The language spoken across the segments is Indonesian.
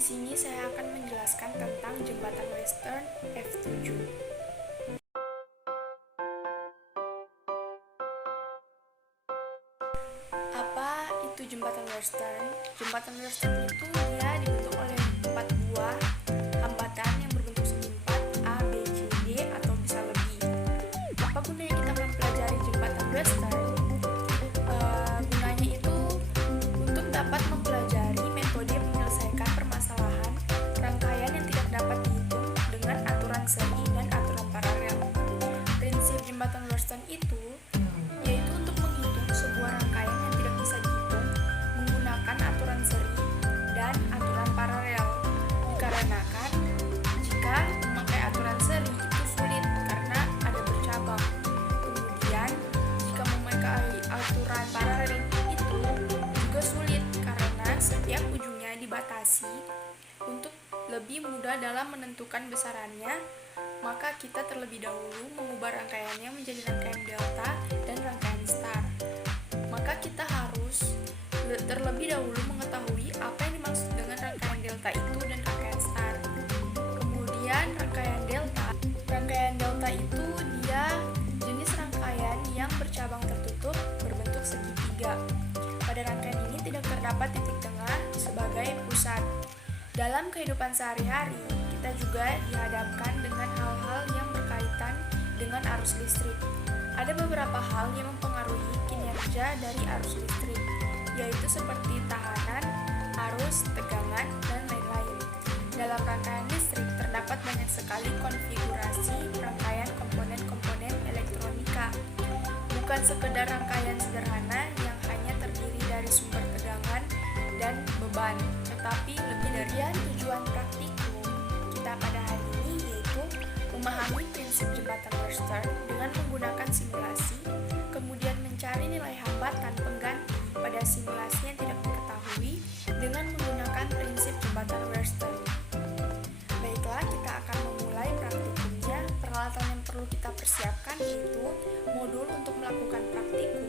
Di sini saya akan menjelaskan tentang jembatan Western F7. Apa itu jembatan Western? Jembatan Western itu dia dibentuk oleh 4 buah hambatan yang berbentuk segi 4, A, B, C, D, atau bisa lebih. Apa gunanya kita mempelajari jembatan Western? Gunanya itu untuk dapat mempelajari metode menyelesaikan permasalahan rangkaian yang tidak dapat dihitung dengan aturan seri dan aturan paralel. Prinsip jembatan Western itu yaitu untuk menghitung sebuah rangkaian yang tidak bisa dihitung menggunakan aturan seri dan aturan paralel. Dikarenakan jika memakai aturan seri itu sulit karena ada bercabang. Kemudian jika memakai aturan paralel itu juga sulit karena setiap ujungnya dibatasi. Untuk lebih mudah dalam menentukan besarannya, maka kita terlebih dahulu mengubah rangkaiannya menjadi rangkaian delta dan rangkaian star. Maka kita harus terlebih dahulu mengetahui apa yang dimaksud dengan rangkaian delta itu dan rangkaian star. Kemudian rangkaian delta itu dia jenis rangkaian yang bercabang tertutup berbentuk segitiga. Pada rangkaian ini tidak terdapat titik tengah sebagai pusat. Dalam kehidupan sehari-hari, kita juga dihadapkan dengan hal-hal yang berkaitan dengan arus listrik. Ada beberapa hal yang mempengaruhi kinerja dari arus listrik, yaitu seperti tahanan, arus, tegangan, dan lain-lain. Dalam rangkaian listrik terdapat banyak sekali konfigurasi rangkaian komponen-komponen elektronika. Bukan sekedar rangkaian sederhana yang hanya terdiri dari sumber tegangan dan beban, tetapi lebih dari tujuan praktikum kita pada hari ini yaitu memahami prinsip jembatan Western dengan menggunakan simulasi, kemudian mencari nilai hambatan pengganti pada simulasi yang tidak diketahui dengan menggunakan prinsip jembatan Western. Baiklah, kita akan memulai praktikumnya. Peralatan yang perlu kita persiapkan yaitu modul untuk melakukan praktikum,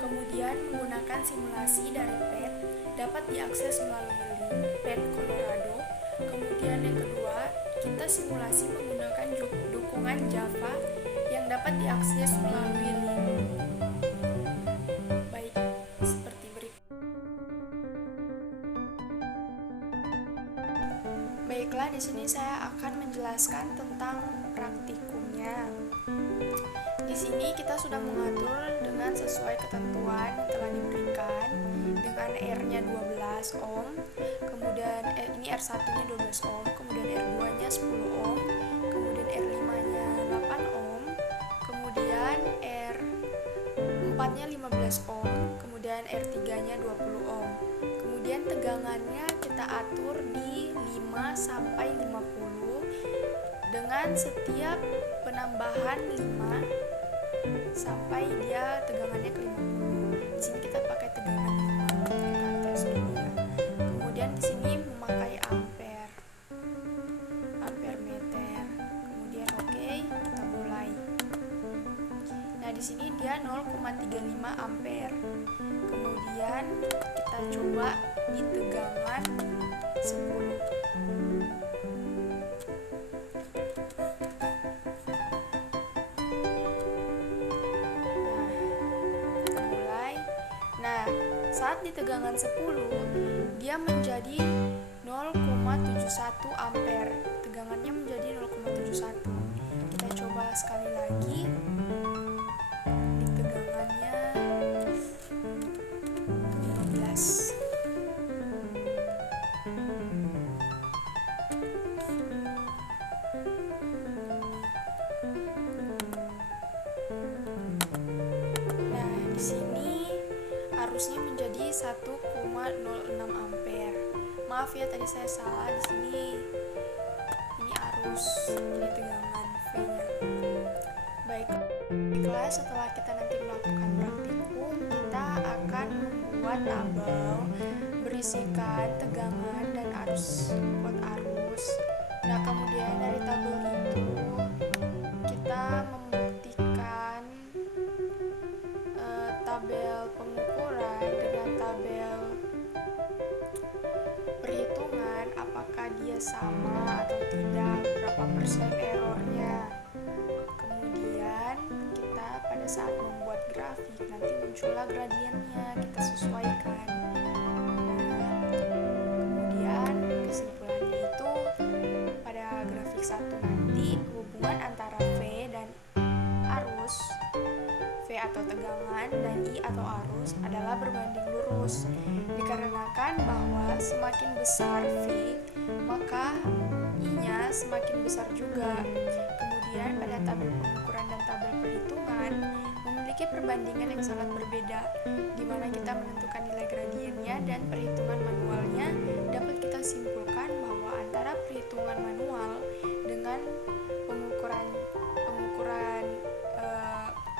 kemudian menggunakan simulasi dari PET dapat diakses melalui link PET Colorado. Kemudian yang kedua, kita simulasi menggunakan dukungan Java yang dapat diakses melalui link. Baik, seperti berikut. Baiklah, di sini saya akan menjelaskan tentang praktikumnya. Di sini kita sudah mengatur dengan sesuai ketentuan yang telah diberikan dengan R-nya 12 ohm, kemudian ini R1-nya 12 ohm, kemudian R2-nya 10 ohm, kemudian R5-nya 8 ohm, kemudian R4-nya 15 ohm, kemudian R3-nya 20 ohm. Kemudian tegangannya kita atur di 5 sampai 50 dengan setiap penambahan 5 sampai dia tegangannya ke 50. Di sini kita pakai tegangan 5. Kita tes dulu ya. Kemudian di sini memakai ampere meter. Kemudian oke, kita mulai. Nah, di sini dia 0,35 ampere. Kemudian kita coba di tegangan 10. Saat di tegangan 10 dia menjadi 0,71 ampere. Tegangannya menjadi 0,71. Kita coba sekali lagi. Di tegangannya 15. Nah, di sini arusnya menjadi 1,06 ampere. Maaf ya, tadi saya salah. Di sini ini arus, jadi tegangan V-nya. Baiklah, setelah kita nanti melakukan praktikum, kita akan membuat tabel berisikan tegangan dan arus, kuot arus. Nah, kemudian dari tabel itu kita membuktikan tabel pengukuran dengan tabel perhitungan grafik, nanti muncullah gradiennya, kita sesuaikan. Kemudian kesimpulannya itu pada grafik 1 nanti hubungan antara V dan arus, V atau tegangan, dan I atau arus adalah berbanding lurus, dikarenakan bahwa semakin besar V maka I-nya semakin besar juga. Kemudian pada tabel pengukuran dan tabel perhitungan memiliki perbandingan yang sangat berbeda, di mana kita menentukan nilai gradiennya dan perhitungan manualnya. Dapat kita simpulkan bahwa antara perhitungan manual dengan pengukuran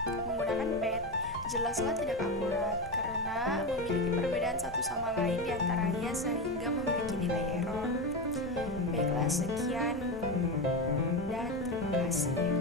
menggunakan pet jelaslah tidak akurat karena memiliki perbedaan satu sama lain diantaranya sehingga memiliki nilai error. Baiklah, sekian dan terima kasih.